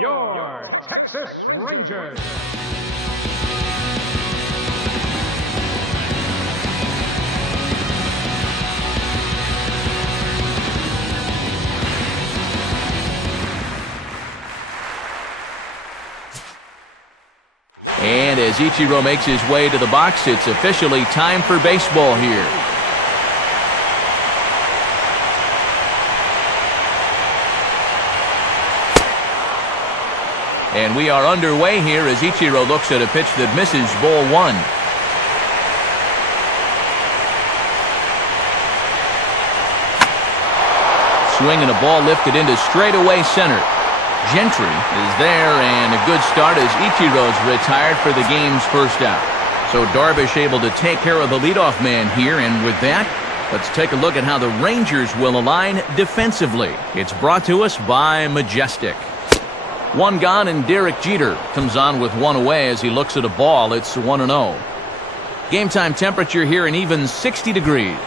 your Texas Rangers. And as Ichiro makes his way to the box, it's officially time for baseball here. And we are underway here as Ichiro looks at a pitch that misses ball one. Swing and a ball lifted into straightaway center. Gentry is there, and a good start as Ichiro's retired for the game's first out. So Darvish able to take care of the leadoff man here, and with that, let's take a look at how the Rangers will align defensively. It's brought to us by Majestic. One gone, and Derek Jeter comes on with one away as he looks at a ball. It's 1-0. Game time temperature here an even 60 degrees.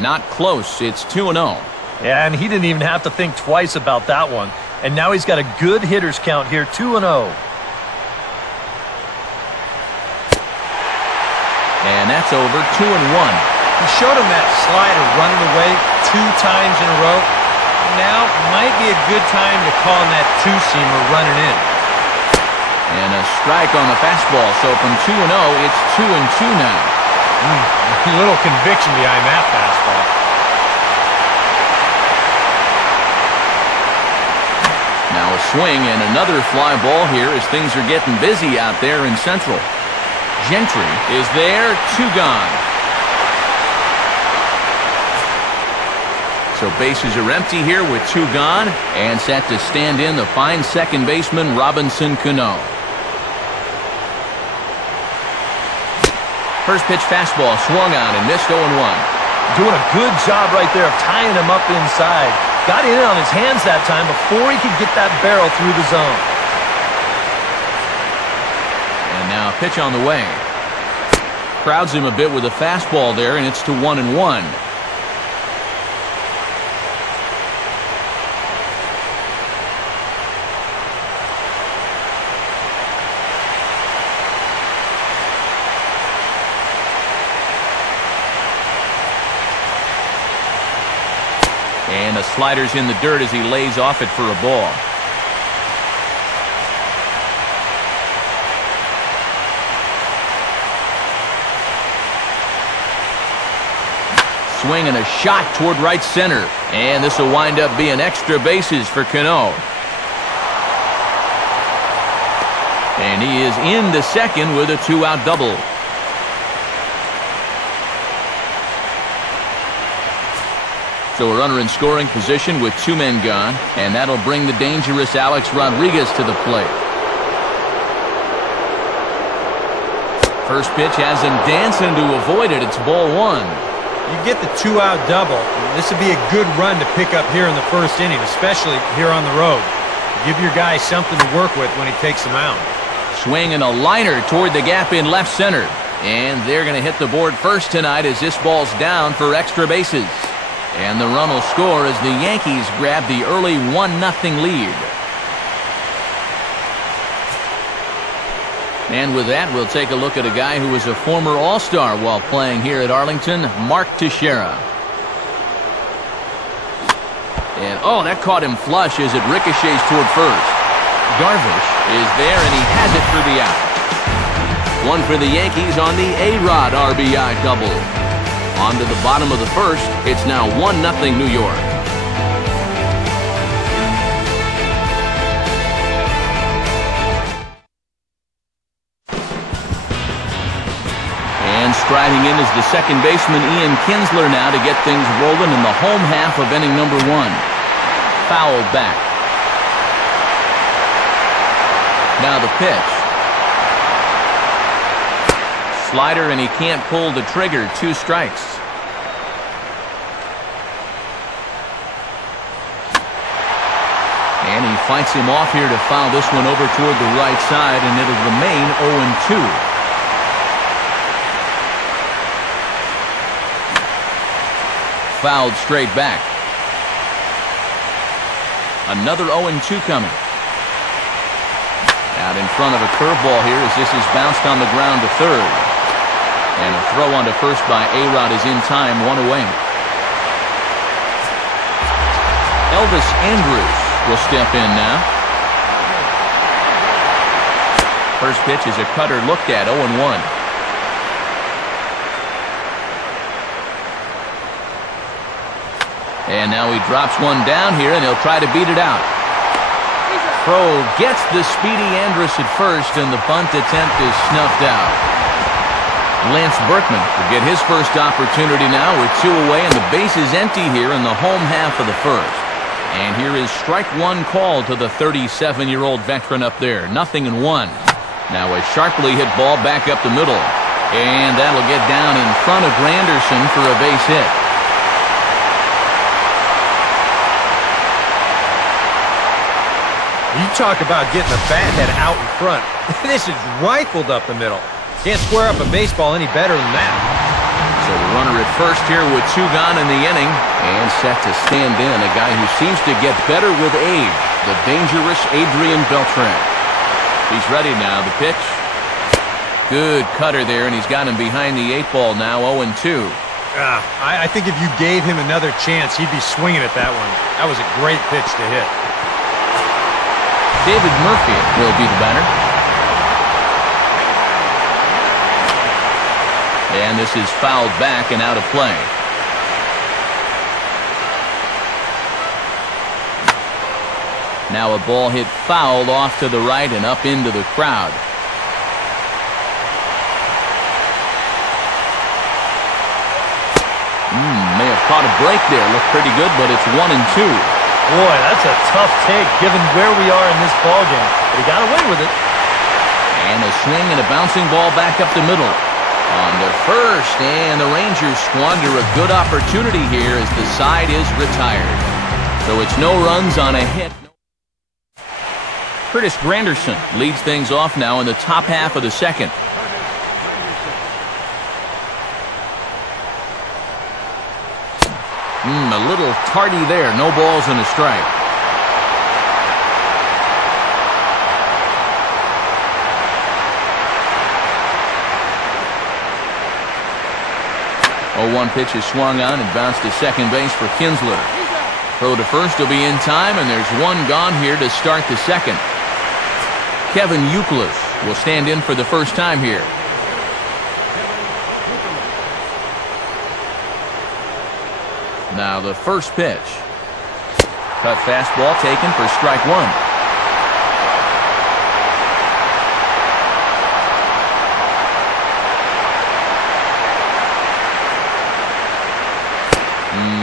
Not close. It's 2-0. Yeah, and he didn't even have to think twice about that one. And now he's got a good hitters count here, 2-0. And that's over, 2-1. He showed him that slider running away 2 times in a row. Now might be a good time to call him that two-seamer running in. And a strike on the fastball. So from 2-0, it's 2-2 now. A little conviction behind that fastball. Now a swing and another fly ball here as things are getting busy out there in Central. Gentry is there, 2 gone. So bases are empty here with 2 gone, and set to stand in the fine second baseman Robinson Cano. First pitch fastball swung on and missed 0-1. Doing a good job right there of tying him up inside. Got in on his hands that time before he could get that barrel through the zone. And now a pitch on the way. Crowds him a bit with a fastball there, and it's to 1-1. And the slider's in the dirt as he lays off it for a ball. Swing and a shot toward right center. And this will wind up being extra bases for Cano. And he is in the second with a 2-out double. So a runner in scoring position with 2 men gone, and that'll bring the dangerous Alex Rodriguez to the plate. First pitch has him dancing to avoid it. It's ball 1. You get the 2-out double. This would be a good run to pick up here in the first inning, especially here on the road. Give your guy something to work with when he takes him out. Swing and a liner toward the gap in left center. And they're going to hit the board first tonight as this ball's down for extra bases. And the run will score as the Yankees grab the early 1-0 lead. And with that, we'll take a look at a guy who was a former All-Star while playing here at Arlington, Mark Teixeira. And, oh, that caught him flush as it ricochets toward first. Darvish is there, and he has it for the out. One for the Yankees on the A-Rod RBI double. On to the bottom of the first, it's now 1-0 New York. And striding in is the second baseman Ian Kinsler now to get things rolling in the home half of inning number 1. Foul back. Now the pitch. Slider, and he can't pull the trigger. 2 strikes. And he fights him off here to foul this one over toward the right side, and it'll remain 0-2. Fouled straight back. Another 0-2 coming. Out in front of a curveball here as this is bounced on the ground to third. And a throw onto first by A-Rod is in time, 1 away. Elvis Andrus will step in now. First pitch is a cutter looked at, 0-1. And now he drops one down here, and he'll try to beat it out. Throw gets the speedy Andrus at first, and the bunt attempt is snuffed out. Lance Berkman will get his first opportunity now with 2 away, and the base is empty here in the home half of the first. And here is strike one call to the 37-year-old veteran up there. 0-1. Now a sharply hit ball back up the middle. And that'll get down in front of Granderson for a base hit. You talk about getting the bat head out in front. This is rifled up the middle. Can't square up a baseball any better than that. So the runner at first here with 2 gone in the inning. And set to stand in, a guy who seems to get better with age, the dangerous Adrian Beltran. He's ready now, the pitch. Good cutter there, and he's got him behind the 8-ball now, 0-2. I think if you gave him another chance, he'd be swinging at that one. That was a great pitch to hit. David Murphy will be the batter. And this is fouled back and out of play. Now a ball hit foul off to the right and up into the crowd. May have caught a break there. Looked pretty good, but it's 1-2. Boy, that's a tough take given where we are in this ballgame. But he got away with it. And a swing and a bouncing ball back up the middle. On to first, and the Rangers squander a good opportunity here as the side is retired. So it's no runs on a hit. Curtis Granderson leads things off now in the top half of the second. A little tardy there. No balls and a strike. Oh, 1 pitch is swung on and bounced to second base for Kinsler. Throw to first will be in time, and there's 1 gone here to start the second. Kevin Youkilis will stand in for the first time here. Now the first pitch. Cut fastball taken for strike 1.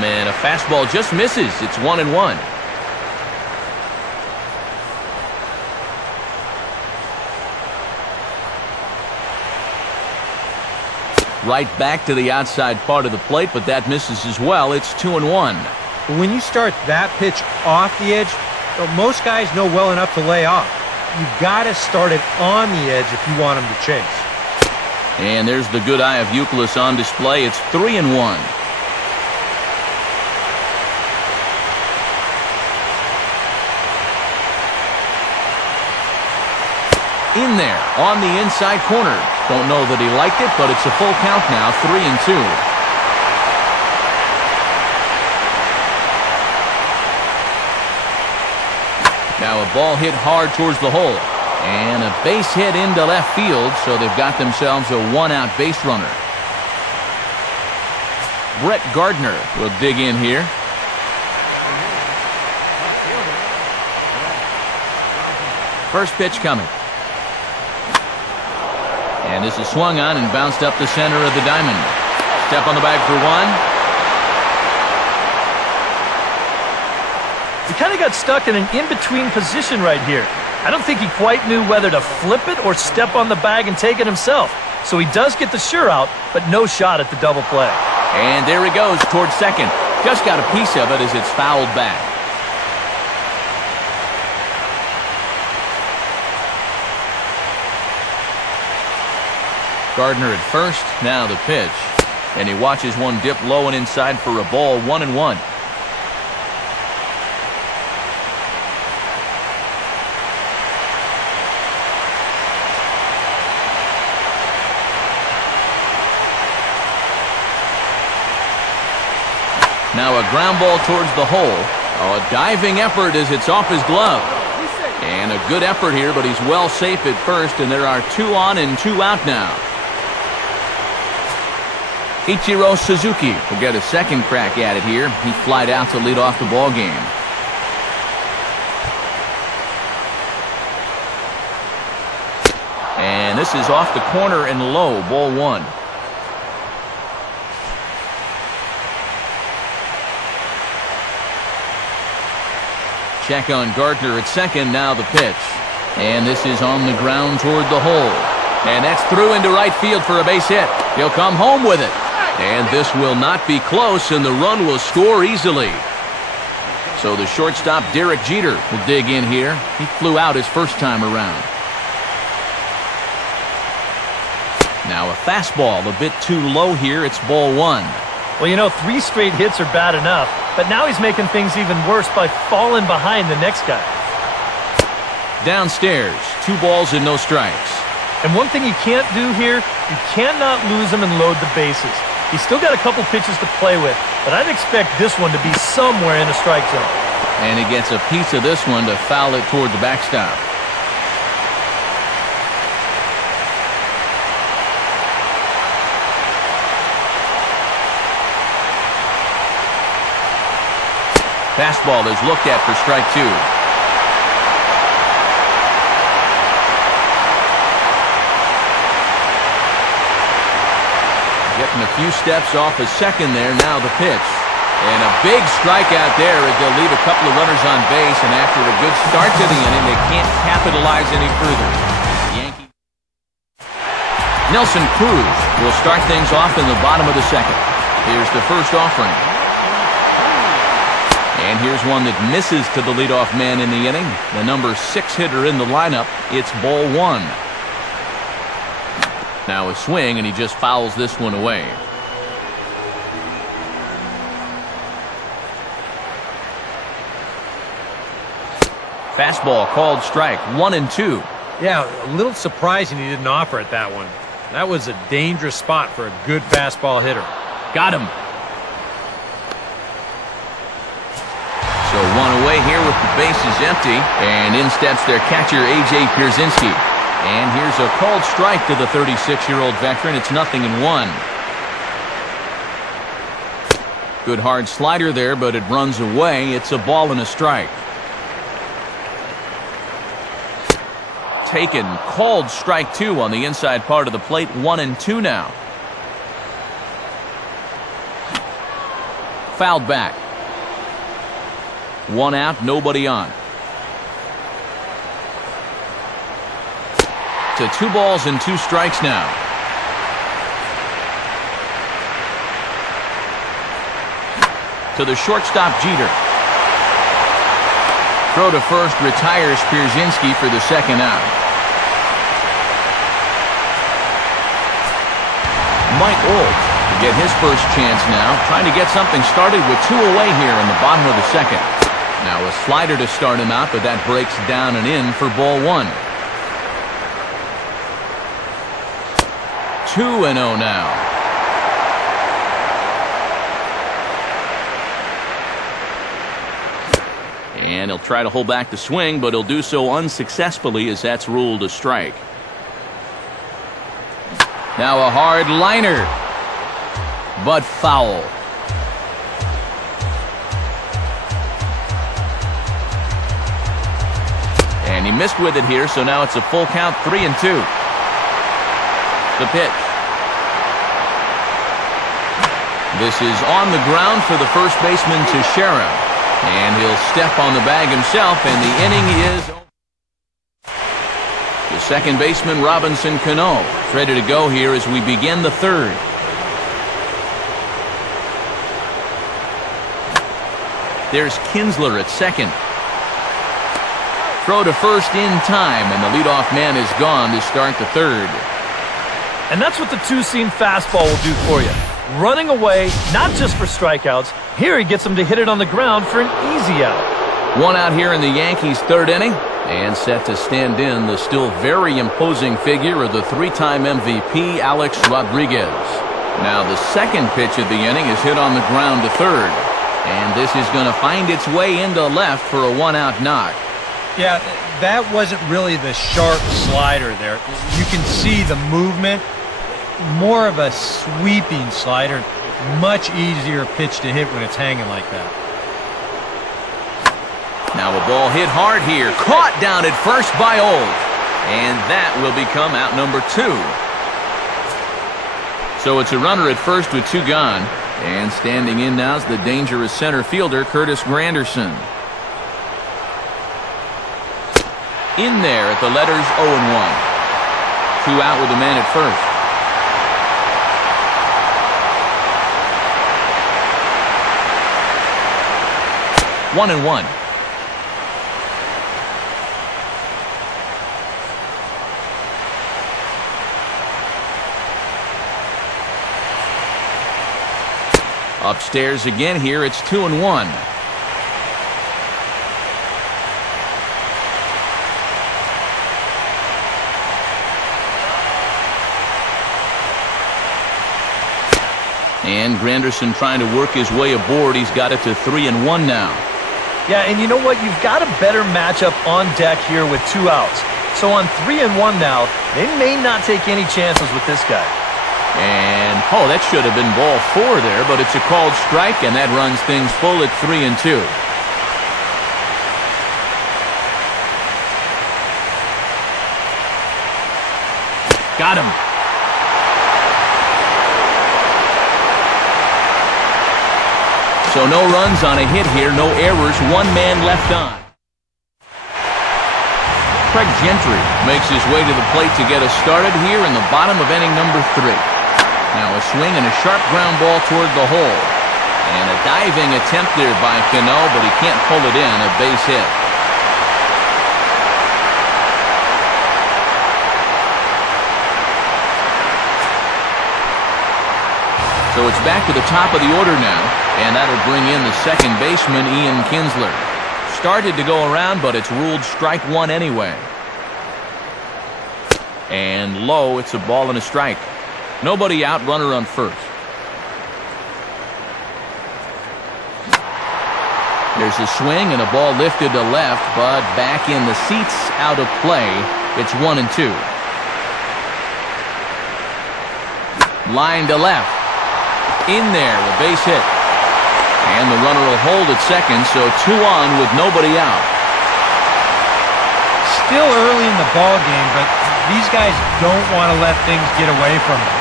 And a fastball just misses. It's 1-1. Right back to the outside part of the plate, but that misses as well. It's 2-1. When you start that pitch off the edge, most guys know well enough to lay off. You've got to start it on the edge if you want them to chase. And there's the good eye of Youkilis on display. It's 3-1. In there on the inside corner. Don't know that he liked it, but it's a full count now, 3-2. Now a ball hit hard towards the hole. And a base hit into left field, so they've got themselves a 1-out base runner. Brett Gardner will dig in here. First pitch coming. And this is swung on and bounced up the center of the diamond. Step on the bag for 1. He kind of got stuck in an in-between position right here. I don't think he quite knew whether to flip it or step on the bag and take it himself. So he does get the sure out, but no shot at the double play. And there he goes towards second. Just got a piece of it as it's fouled back. Gardner at first, now the pitch. And he watches one dip low and inside for a ball, 1-1. Now a ground ball towards the hole. Oh, a diving effort as it's off his glove. And a good effort here, but he's well safe at first, and there are 2 on and 2 out now. Ichiro Suzuki will get a second crack at it here. He flied out to lead off the ball game. And this is off the corner and low, ball 1. Check on Gardner at second, now the pitch. And this is on the ground toward the hole. And that's through into right field for a base hit. He'll come home with it. And this will not be close, and the run will score easily. So the shortstop, Derek Jeter, will dig in here. He flew out his first time around. Now a fastball a bit too low here. It's ball 1. Well, you know, 3 straight hits are bad enough, but now he's making things even worse by falling behind the next guy. Downstairs, 2 balls and no strikes. And one thing you can't do here, you cannot lose him and load the bases. He's still got a couple pitches to play with, but I'd expect this one to be somewhere in the strike zone. And he gets a piece of this one to foul it toward the backstop. Fastball is looked at for strike 2. Getting a few steps off his second there, now the pitch. And a big strikeout there as they'll leave a couple of runners on base, and after a good start to the inning, they can't capitalize any further. Yankees. Nelson Cruz will start things off in the bottom of the second. Here's the first offering. And here's one that misses to the leadoff man in the inning. The number 6 hitter in the lineup. It's ball 1. Now a swing, and he just fouls this one away. Fastball called strike, 1 and 2. Yeah, a little surprising he didn't offer it that one. That was a dangerous spot for a good fastball hitter. Got him. So 1 away here with the bases empty, and in steps their catcher, A.J. Pierzynski. And here's a called strike to the 36-year-old veteran. It's 0-1. Good hard slider there, but it runs away. It's a ball and a strike. Taken, called strike 2 on the inside part of the plate. 1-2 now. Fouled back. 1 out, nobody on. To 2 balls and 2 strikes now. To the shortstop, Jeter. Throw to first retires Pierzynski for the second out. Mike Olds to get his first chance now, trying to get something started with 2 away here in the bottom of the second. Now a slider to start him out, but that breaks down and in for ball 1. 2-0 now. And he'll try to hold back the swing, but he'll do so unsuccessfully as that's ruled a strike. Now a hard liner, but foul. And he missed with it here, so now it's a full count, 3-2. The pitch. This is on the ground for the first baseman, Teixeira. And he'll step on the bag himself, and the inning is over. The second baseman, Robinson Cano, ready to go here as we begin the third. There's Kinsler at second. Throw to first in time, and the leadoff man is gone to start the third. And that's what the 2-seam fastball will do for you. Running away, not just for strikeouts. Here he gets him to hit it on the ground for an easy out. 1 out here in the Yankees' third inning. And set to stand in the still very imposing figure of the 3-time MVP, Alex Rodriguez. Now the second pitch of the inning is hit on the ground to third. And this is going to find its way into left for a one-out knock. Yeah, that wasn't really the sharp slider there. You can see the movement. More of a sweeping slider. Much easier pitch to hit when it's hanging like that. Now a ball hit hard here. Caught down at first by Old. And that will become out number 2. So it's a runner at first with 2 gone. And standing in now is the dangerous center fielder, Curtis Granderson. In there at the letters 0-1. 2 out with a man at first. 1-1. Upstairs again here, it's 2-1. And Granderson trying to work his way aboard. He's got it to 3-1 now. Yeah, and you know what? You've got a better matchup on deck here with 2 outs. So on 3-1 now, they may not take any chances with this guy. And, oh, that should have been ball 4 there, but it's a called strike, and that runs things full at 3-2. Got him. So no runs on a hit here, no errors, 1 man left on. Craig Gentry makes his way to the plate to get us started here in the bottom of inning number 3. Now a swing and a sharp ground ball toward the hole. And a diving attempt there by Cano, but he can't pull it in, a base hit. So it's back to the top of the order now, and that'll bring in the second baseman, Ian Kinsler. Started to go around, but it's ruled strike 1 anyway. And low, it's a ball and a strike. Nobody out, runner on first. There's a swing and a ball lifted to left, but back in the seats, out of play. It's 1-2. Line to left. In there, a base hit. And the runner will hold at second, so 2 on with nobody out. Still early in the ball game, but these guys don't want to let things get away from them.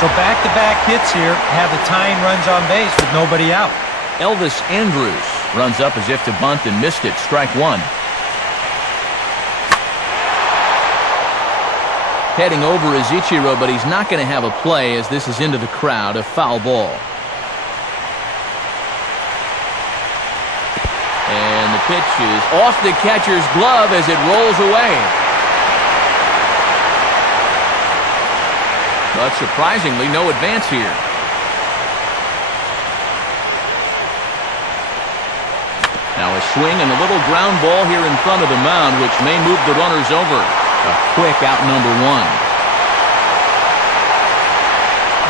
So back-to-back hits here have the tying runs on base with nobody out. Elvis Andrus runs up as if to bunt and missed it. Strike 1. Heading over is Ichiro, but he's not going to have a play as this is into the crowd, a foul ball. And the pitch is off the catcher's glove as it rolls away. But surprisingly, no advance here. Now a swing and a little ground ball here in front of the mound, which may move the runners over. A quick out number 1.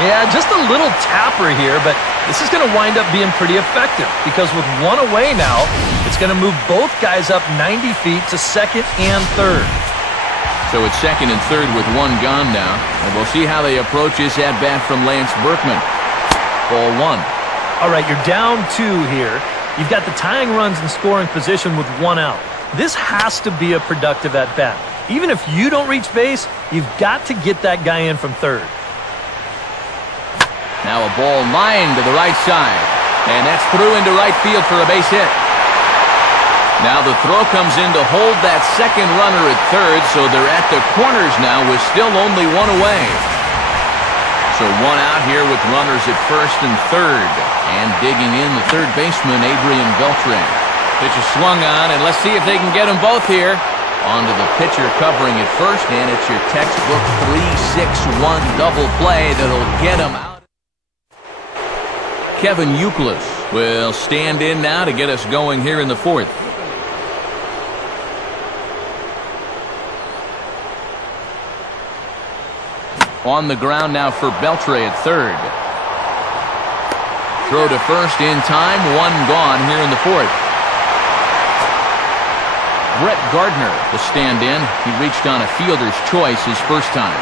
Yeah, just a little tapper here, but this is going to wind up being pretty effective because with 1 away now, it's going to move both guys up 90 feet to second and third. So it's second and third with 1 gone now. And we'll see how they approach this at-bat from Lance Berkman. Ball 1. All right, you're down 2 here. You've got the tying runs in scoring position with 1 out. This has to be a productive at-bat. Even if you don't reach base, you've got to get that guy in from third. Now a ball lined to the right side. And that's through into right field for a base hit. Now the throw comes in to hold that second runner at third, so they're at the corners now with still only 1 away. So 1 out here with runners at first and third. And digging in the third baseman, Adrian Beltre. Pitch is swung on, and let's see if they can get them both here. Onto the pitcher covering at first, and it's your textbook 3-6-1 double play that'll get him out. Kevin Youkilis will stand in now to get us going here in the 4th. On the ground now for Beltre at third. Throw to first in time, one gone here in the fourth. Brett Gardner, the stand-in. He reached on a fielder's choice his first time.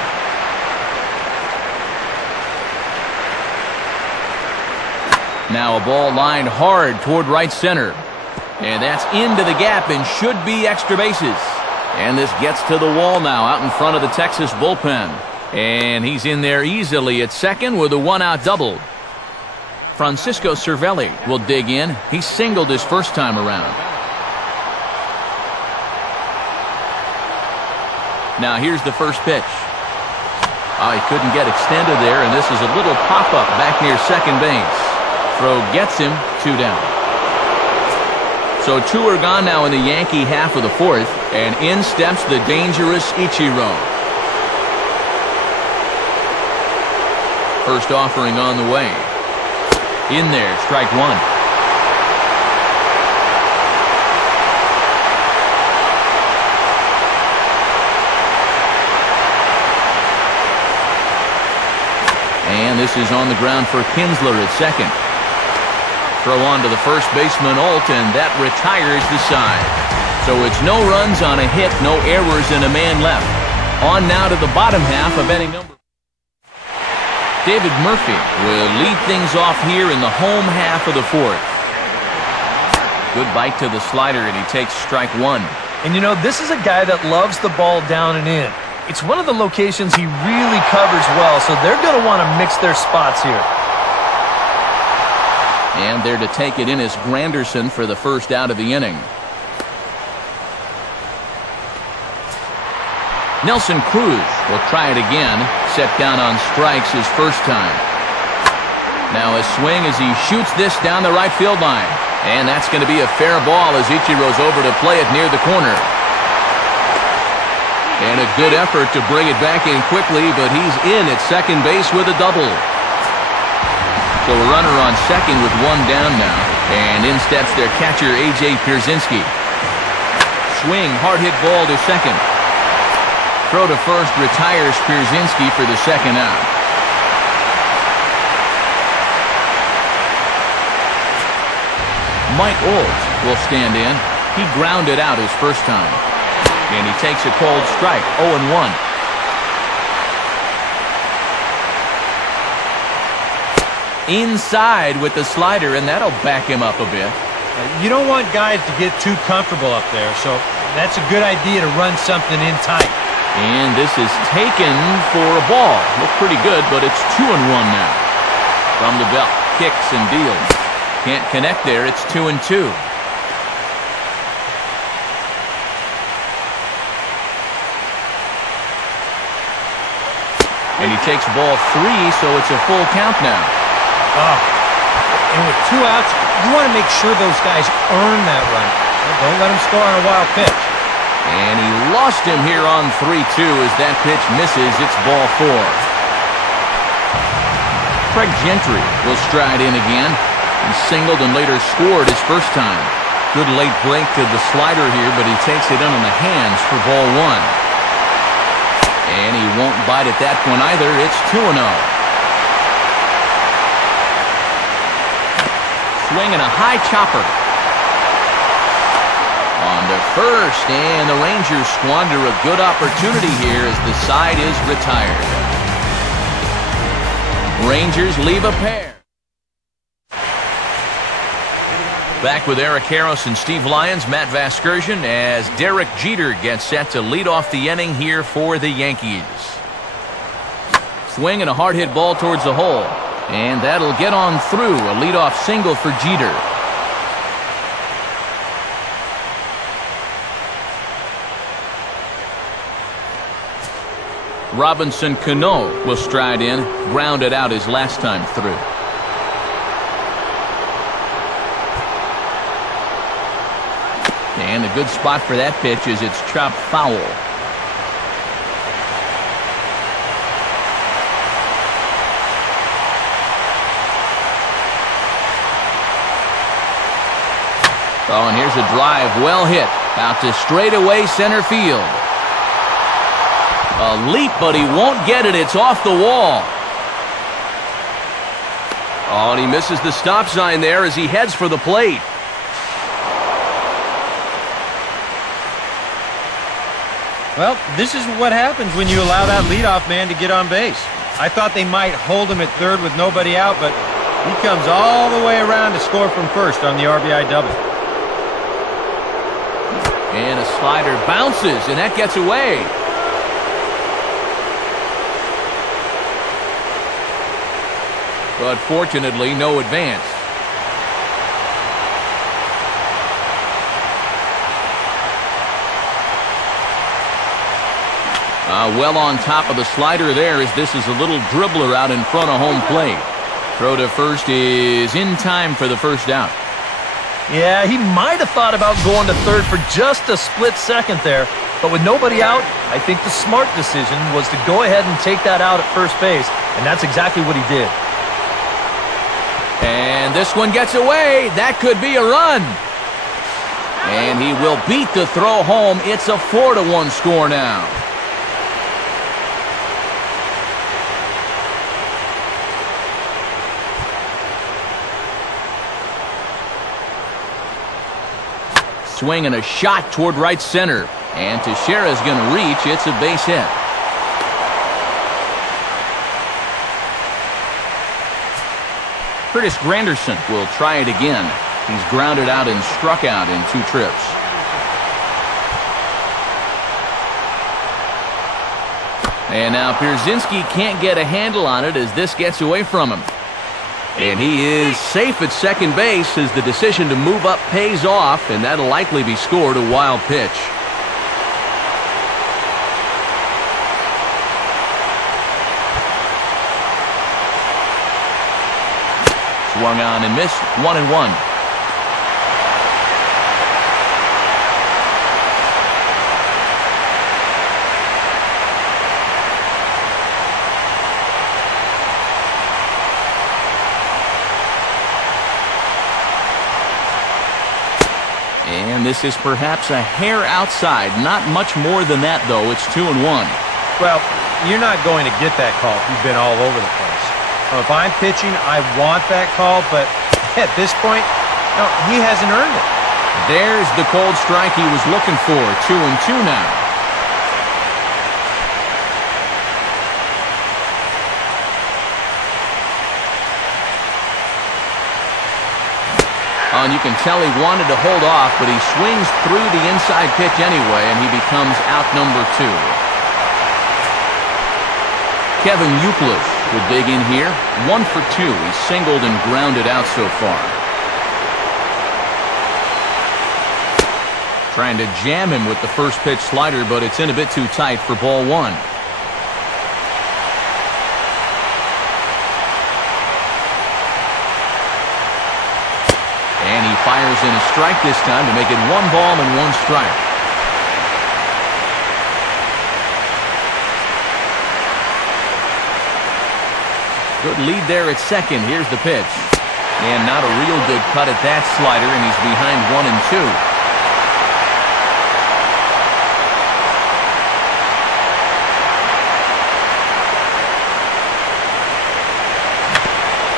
Now a ball lined hard toward right center. And that's into the gap and should be extra bases. And this gets to the wall now out in front of the Texas bullpen. And he's in there easily at second with a one-out double. Francisco Cervelli will dig in. He singled his first time around. Now here's the first pitch. Oh, he couldn't get extended there, and this is a little pop-up back near second base. Throw gets him, 2 down. So 2 are gone now in the Yankee half of the fourth, and in steps the dangerous Ichiro. First offering on the way. In there, strike 1. And this is on the ground for Kinsler at second. Throw on to the first baseman, Alt, and that retires the side. So it's no runs on a hit, no errors, and a man left. On now to the bottom half of inning number. David Murphy will lead things off here in the home half of the fourth. Good bite to the slider, and he takes strike 1. And you know, this is a guy that loves the ball down and in. It's one of the locations he really covers well, so they're going to want to mix their spots here. And there to take it in is Granderson for the first out of the inning. Nelson Cruz will try it again, set down on strikes his first time. Now a swing as he shoots this down the right field line. And that's going to be a fair ball as Ichiro's over to play it near the corner. And a good effort to bring it back in quickly, but he's in at second base with a double. So a runner on second with 1 down now. And in steps their catcher, A.J. Pierzynski. Swing, hard hit ball to second. Throw to first retires Pierzynski for the second out. Mike Olt will stand in. He grounded out his first time. And he takes a cold strike, 0-1. Inside with the slider, and that'll back him up a bit. You don't want guys to get too comfortable up there, so that's a good idea to run something in tight. And this is taken for a ball. Looked pretty good, but it's 2-1 now. From the belt, kicks and deals. Can't connect there, it's 2-2. And he takes ball 3, so it's a full count now. And with 2 outs, you want to make sure those guys earn that run. Don't let them score on a wild pitch. And he lost him here on 3-2 as that pitch misses. It's ball 4. Craig Gentry will stride in again. He singled and later scored his first time. Good late break to the slider here, but he takes it in on the hands for ball 1. And he won't bite at that one either. It's 2-0. Swing and a high chopper. On to first, and the Rangers squander a good opportunity here as the side is retired. Rangers leave a pair. Back with Eric Harris and Steve Lyons, Matt Vasgersian, as Derek Jeter gets set to lead off the inning here for the Yankees. Swing and a hard hit ball towards the hole. And that'll get on through. A leadoff single for Jeter. Robinson Cano will stride in. Grounded out his last time through. And a good spot for that pitch is it's chopped foul. Oh, and here's a drive well hit out to straightaway center field. A leap, but he won't get it. It's off the wall. Oh, and he misses the stop sign there as he heads for the plate. Well, this is what happens when you allow that leadoff man to get on base. I thought they might hold him at third with nobody out, but he comes all the way around to score from first on the RBI double. And a slider bounces, and that gets away. But fortunately, no advance. Well on top of the slider there as this is a little dribbler out in front of home plate. Throw to first is in time for the first out. Yeah, he might have thought about going to third for just a split second there, but with nobody out, I think the smart decision was to go ahead and take that out at first base, and that's exactly what he did. And this one gets away. That could be a run. And he will beat the throw home. It's a 4-1 score now. Swing and a shot toward right center. And Teixeira's going to reach. It's a base hit. Curtis Granderson will try it again. He's grounded out and struck out in 2 trips. And now Pierzynski can't get a handle on it as this gets away from him. And he is safe at second base as the decision to move up pays off, and that'll likely be scored a wild pitch. Swung on and missed. 1-1. And this is perhaps a hair outside. Not much more than that, though. It's 2-1. Well, you're not going to get that call if you've been all over the place. If I'm pitching, I want that call, but at this point, no, he hasn't earned it. There's the cold strike he was looking for. 2-2 now. And you can tell he wanted to hold off, but he swings through the inside pitch anyway, and he becomes out number 2. Kevin Youkilis would dig in here. 1 for 2. He's singled and grounded out so far. Trying to jam him with the first pitch slider, but it's in a bit too tight for ball 1. And he fires in a strike this time to make it 1 ball and 1 strike. Good lead there at second. Here's the pitch. And not a real good cut at that slider, and he's behind 1-2.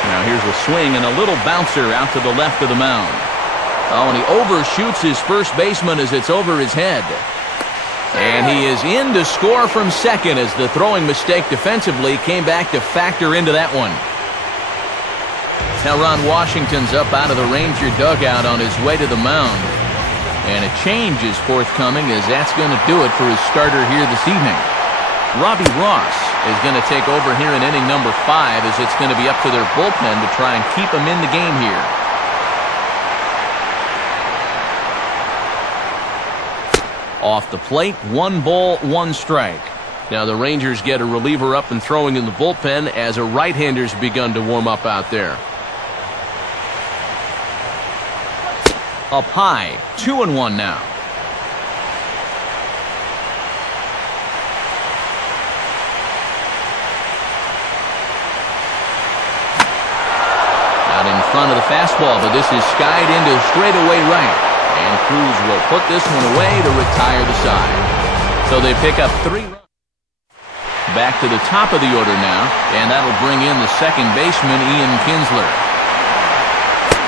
Now here's a swing and a little bouncer out to the left of the mound. Oh, and he overshoots his first baseman as it's over his head. And he is in to score from second as the throwing mistake defensively came back to factor into that one. Now Ron Washington's up out of the Ranger dugout on his way to the mound. And a change is forthcoming as that's going to do it for his starter here this evening. Robbie Ross is going to take over here in inning number 5 as it's going to be up to their bullpen to try and keep him in the game here. Off the plate, 1 ball, 1 strike. Now the Rangers get a reliever up and throwing in the bullpen as a right-hander's begun to warm up out there. Up high, 2-1 now. Out in front of the fastball, but this is skied into straightaway right. And Cruz will put this one away to retire the side. So they pick up 3 runs. Back to the top of the order now, and that'll bring in the second baseman, Ian Kinsler.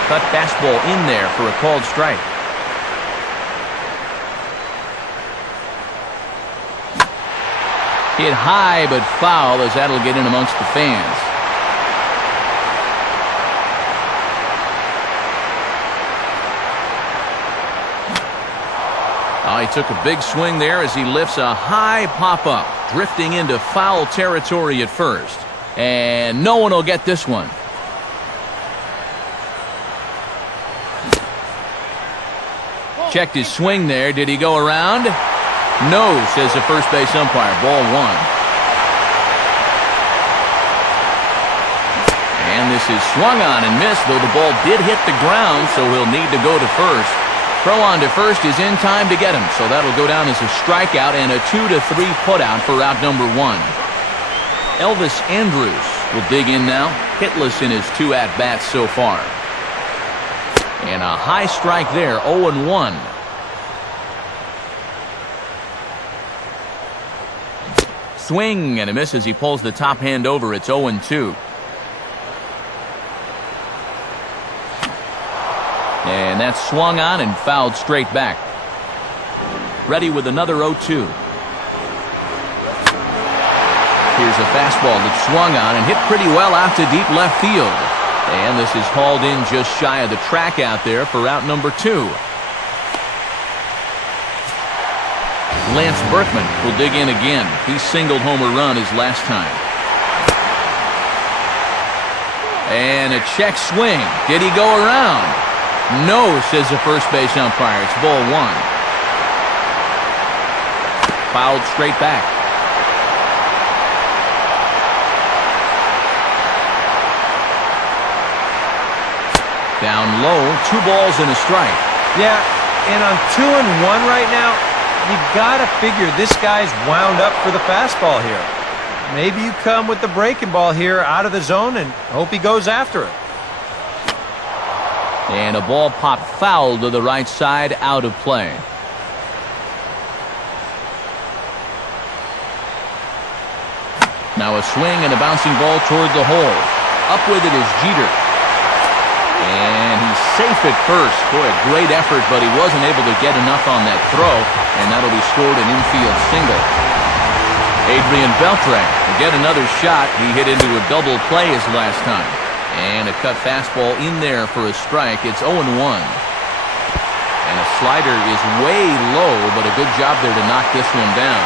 Cut fastball in there for a called strike. Hit high but foul, as that'll get in amongst the fans. Oh, he took a big swing there as he lifts a high pop-up, drifting into foul territory at first. And no one will get this one. Checked his swing there. Did he go around? No, says the first base umpire. Ball one. And this is swung on and missed, though the ball did hit the ground, so he'll need to go to first. Throw on to first is in time to get him, so that'll go down as a strikeout and a 2-3 putout for out number one. Elvis Andrus will dig in now, hitless in his 2 at-bats so far. And a high strike there, 0-1. Swing and a miss as he pulls the top hand over. It's 0-2. And that's swung on and fouled straight back. Ready with another 0-2. Here's a fastball that swung on and hit pretty well out to deep left field. And this is hauled in just shy of the track out there for out number 2. Lance Berkman will dig in again. He singled home a run his last time. And a check swing. Did he go around? No, says the first base umpire. It's ball one. Fouled straight back. Down low, 2 balls and a strike. Yeah, and on 2-1 right now, you've got to figure this guy's wound up for the fastball here. Maybe you come with the breaking ball here out of the zone and hope he goes after it. And a ball popped foul to the right side, out of play. Now a swing and a bouncing ball toward the hole. Up with it is Jeter. And he's safe at first. Boy, a great effort, but he wasn't able to get enough on that throw, and that'll be scored an infield single. Adrian Beltre will get another shot. He hit into a double play his last time. And a cut fastball in there for a strike. It's 0-1. And a slider is way low, but a good job there to knock this one down.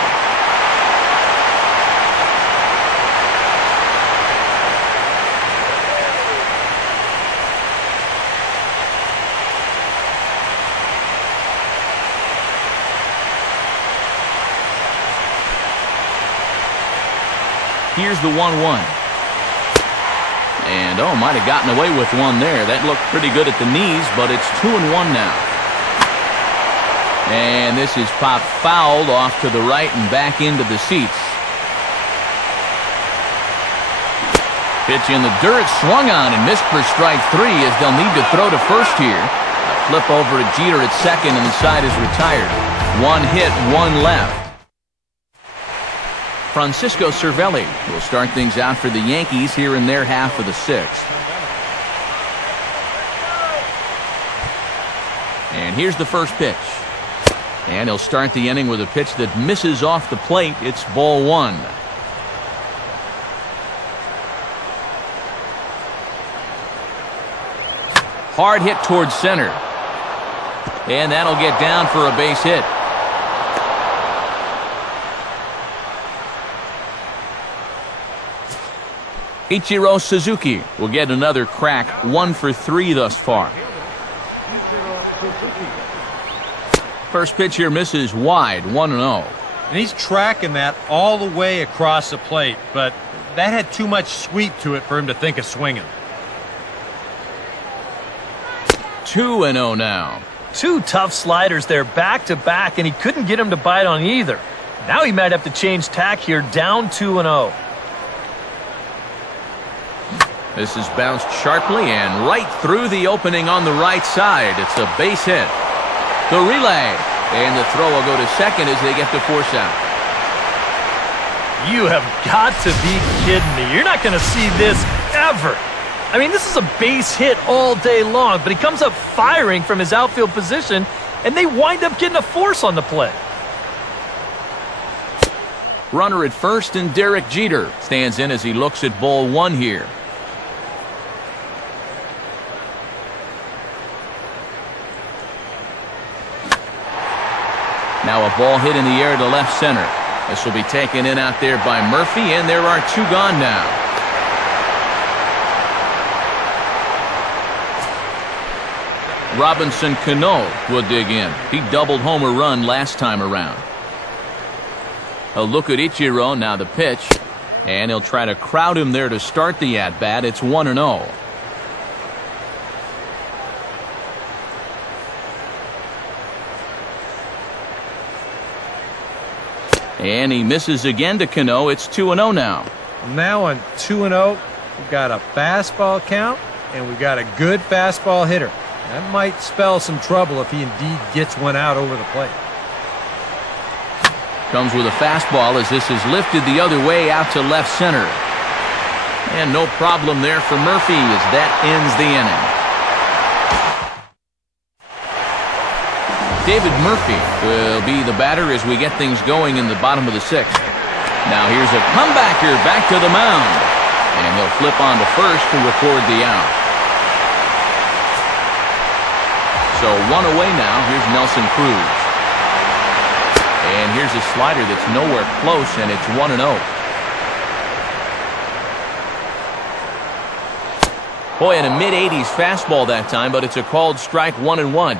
Here's the 1-1. And, oh, might have gotten away with one there. That looked pretty good at the knees, but it's 2-1 now. And this is popped fouled off to the right and back into the seats. Pitch in the dirt, swung on and missed for strike 3 as they'll need to throw to first here. A flip over to Jeter at second, and the side is retired. 1 hit, 1 left. Francisco Cervelli will start things out for the Yankees here in their half of the 6th. And here's the first pitch. And he'll start the inning with a pitch that misses off the plate. It's ball 1. Hard hit towards center. And that'll get down for a base hit. Ichiro Suzuki will get another crack, 1 for 3 thus far. First pitch here misses wide, 1-0. And he's tracking that all the way across the plate, but that had too much sweep to it for him to think of swinging. 2-0 now. 2 tough sliders there back-to-back, and he couldn't get him to bite on either. Now he might have to change tack here, down 2-0. This is bounced sharply and right through the opening on the right side. It's a base hit. The relay, and the throw will go to second as they get the force out. You have got to be kidding me. You're not going to see this ever. I mean, this is a base hit all day long, but he comes up firing from his outfield position, and they wind up getting a force on the play. Runner at first, and Derek Jeter stands in as he looks at ball one here. Now a ball hit in the air to left center. This will be taken in out there by Murphy, and there are two gone now. Robinson Cano will dig in. He doubled home a run last time around. A look at Ichiro, now the pitch. And he'll try to crowd him there to start the at-bat. It's 1-0. And he misses again to Cano. It's 2-0 now. Now on 2-0, we've got a fastball count, and we've got a good fastball hitter. That might spell some trouble if he indeed gets one out over the plate. Comes with a fastball as this is lifted the other way out to left center. And no problem there for Murphy as that ends the inning. David Murphy will be the batter as we get things going in the bottom of the sixth. Now here's a comebacker back to the mound. And he'll flip on to first to record the out. So one away now. Here's Nelson Cruz. And here's a slider that's nowhere close, and it's 1-0. Boy, in a mid-80s fastball that time, but it's a called strike, 1-1.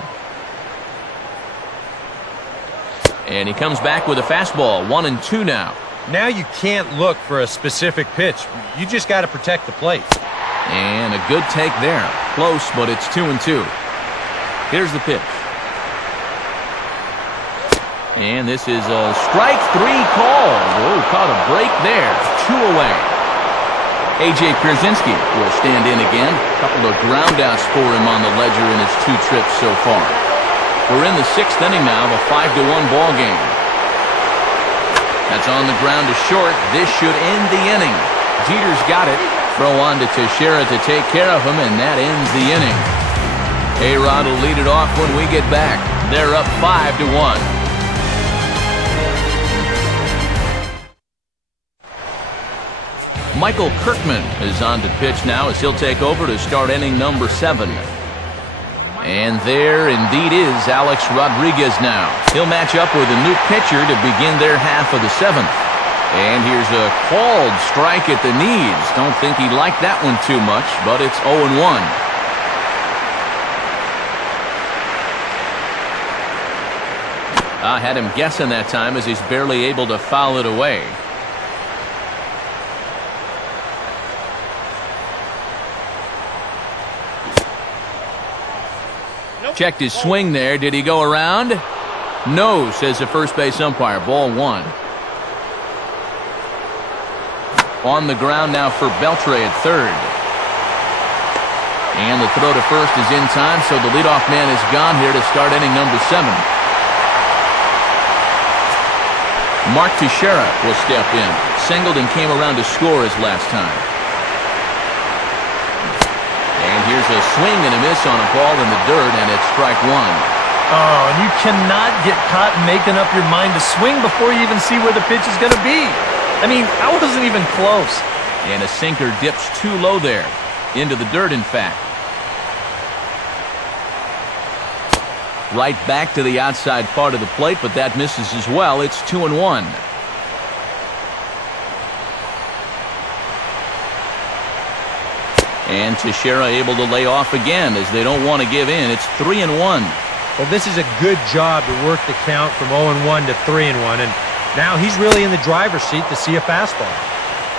And he comes back with a fastball, 1-2 now. Now you can't look for a specific pitch. You just got to protect the plate. And a good take there. Close, but it's 2-2. Here's the pitch. And this is a strike three call. Oh, caught a break there. 2 away. A.J. Pierzynski will stand in again. A couple of groundouts for him on the ledger in his 2 trips so far. We're in the 6th inning now of a 5-1 ball game. That's on the ground to short. This should end the inning. Jeter's got it. Throw on to Teixeira to take care of him, and that ends the inning. A-Rod will lead it off when we get back. They're up 5-1. Michael Kirkman is on to pitch now as he'll take over to start inning number 7. And there indeed is Alex Rodriguez now. He'll match up with a new pitcher to begin their half of the 7th. And here's a called strike at the knees. Don't think he liked that one too much, but it's 0-1. I had him guessing that time as he's barely able to foul it away. Checked his swing there. Did he go around? No, says the first base umpire. Ball 1. On the ground now for Beltre at third. And the throw to first is in time, so the leadoff man is gone here to start inning number 7. Mark Teixeira will step in. Singled and came around to score his last time. And here's a swing and a miss on a ball in the dirt, and it's strike 1. Oh, and you cannot get caught making up your mind to swing before you even see where the pitch is going to be. I mean, I wasn't even close. And a sinker dips too low there. Into the dirt, in fact. Right back to the outside part of the plate, but that misses as well. It's 2-1. And Teixeira able to lay off again as they don't want to give in. It's 3-1. Well, this is a good job to work the count from 0-1 to 3-1, and now he's really in the driver's seat to see a fastball.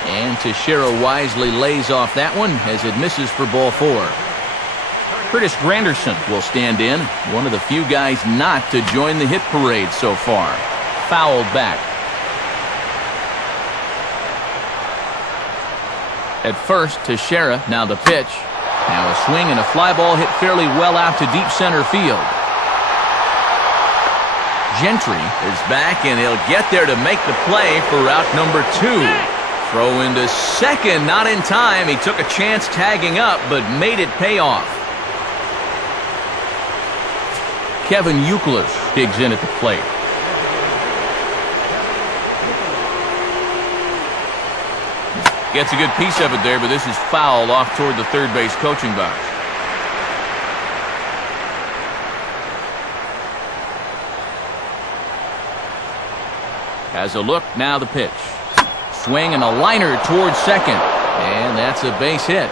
And Teixeira wisely lays off that one as it misses for ball 4. Curtis Granderson will stand in, one of the few guys not to join the hit parade so far. Fouled back. At first, Teixeira, now the pitch. Now a swing and a fly ball hit fairly well out to deep center field. Gentry is back, and he'll get there to make the play for route number 2. Throw into second, not in time. He took a chance tagging up, but made it pay off. Kevin Youkilis digs in at the plate. Gets a good piece of it there, but this is fouled off toward the third base coaching box. Has a look, now the pitch. Swing and a liner towards second. And that's a base hit.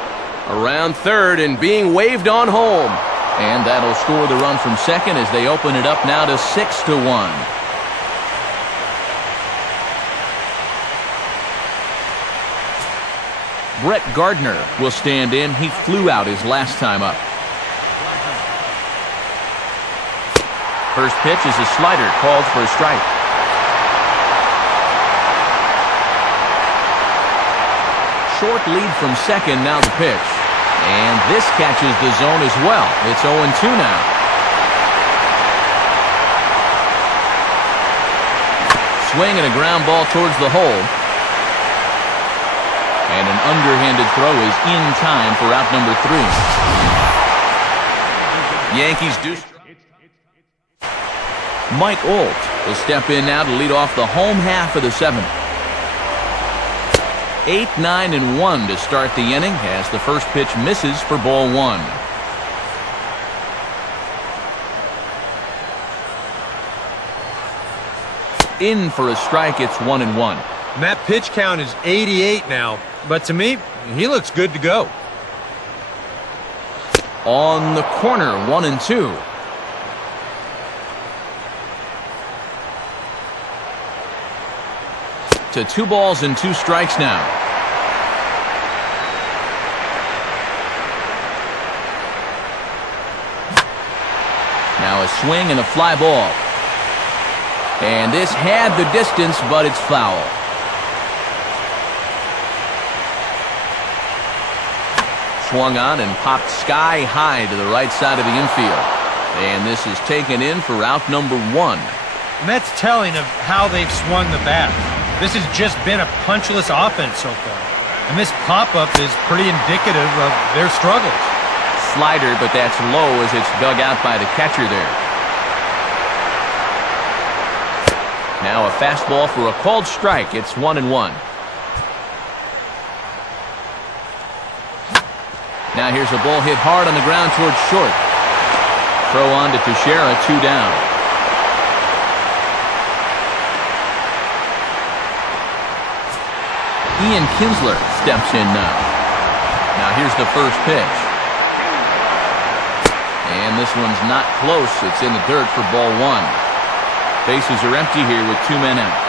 Around third and being waved on home. And that'll score the run from second as they open it up now to 6-1. Brett Gardner will stand in. He flew out his last time up. First pitch is a slider called for a strike. Short lead from second, now the pitch. And this catches the zone as well. It's 0-2 now. Swing and a ground ball towards the hole. And an underhanded throw is in time for out number 3. Yankees do. Mike Olt will step in now to lead off the home half of the 7th. 8-9-1 to start the inning as the first pitch misses for ball 1. In for a strike, it's 1-1. And that pitch count is 88 now, but to me, he looks good to go. On the corner, 1-2. To 2 balls and 2 strikes now. Now a swing and a fly ball. And this had the distance, but it's foul. Swung on and popped sky high to the right side of the infield. And this is taken in for out number 1. And that's telling of how they've swung the bat. This has just been a punchless offense so far. And this pop-up is pretty indicative of their struggles. Slider, but that's low as it's dug out by the catcher there. Now a fastball for a called strike. It's 1-1. Now here's a ball hit hard on the ground towards short. Throw on to Teixeira, 2 down. Ian Kinsler steps in now. Now here's the first pitch. And this one's not close. It's in the dirt for ball 1. Bases are empty here with 2 men out.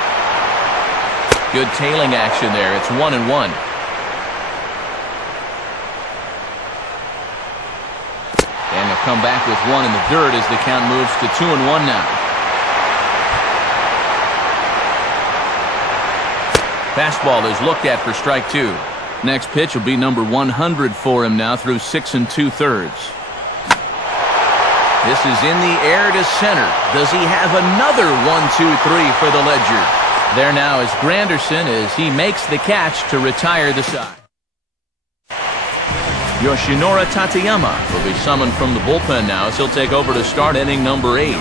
Good tailing action there. It's 1-1. And they'll come back with 1 in the dirt as the count moves to 2-1 now. Fastball is looked at for strike 2. Next pitch will be number 100 for him now through 6 2/3. This is in the air to center. Does he have another 1-2-3 for the Ledger? There now is Granderson as he makes the catch to retire the side. Yoshinori Tateyama will be summoned from the bullpen now as he'll take over to start inning number 8.